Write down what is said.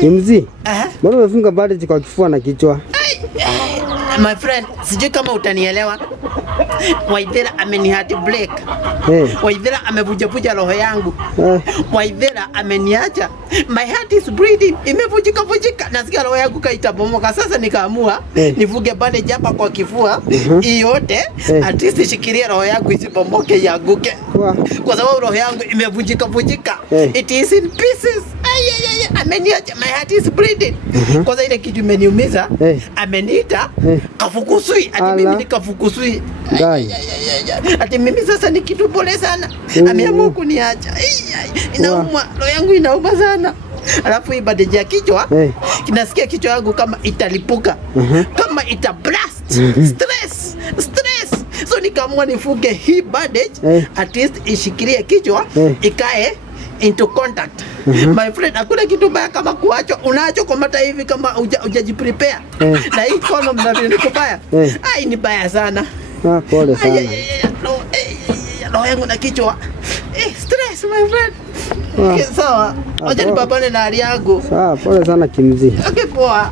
Kimzi. Mbona umefunga bandage kwa kifua na kichwa? My friend, sijui kama utanielewa. Waithera amenihati break. Waithera amevuja roho yangu. Waithera ameniacha. My heart is bleeding. Imevujika. Nasikia roho yangu kaitabomoka. Sasa nikaamua nivuge bandage hapa kwa kifua. Yote at least shikilia roho yangu isibomoke yaguke. Kwa sababu roho yangu imevujika. It is in pieces. Ameniacha, my heart is bleeding. Kwa sababu ile kitu imeniumiza, ameniita kafukusui, ati mimi nikafukusui. Ati mimi sasa ni kitu pole sana. Ameamua kuniacha. Inauma, roho yangu inauma sana. Alafu hii bandage ya kichwa, kinasikia kichwa yangu kama italipuka. Kama ita blast. Stress. So nikaamua nifuge hii bandage, at least ishikilie kichwa, ikae into contact. My friend, hakuna kitu baya kama kuacho. Unaacho kwa mata hivi kama hujajiprepare. Na hii kono mnavyo kubaya. Ni baya sana. Pole sana. Roho yangu na kichwa. Stress my friend. Okay, sawa. Acha nipambane na hali yangu. Sawa, pole sana Kimzi. Okay, poa.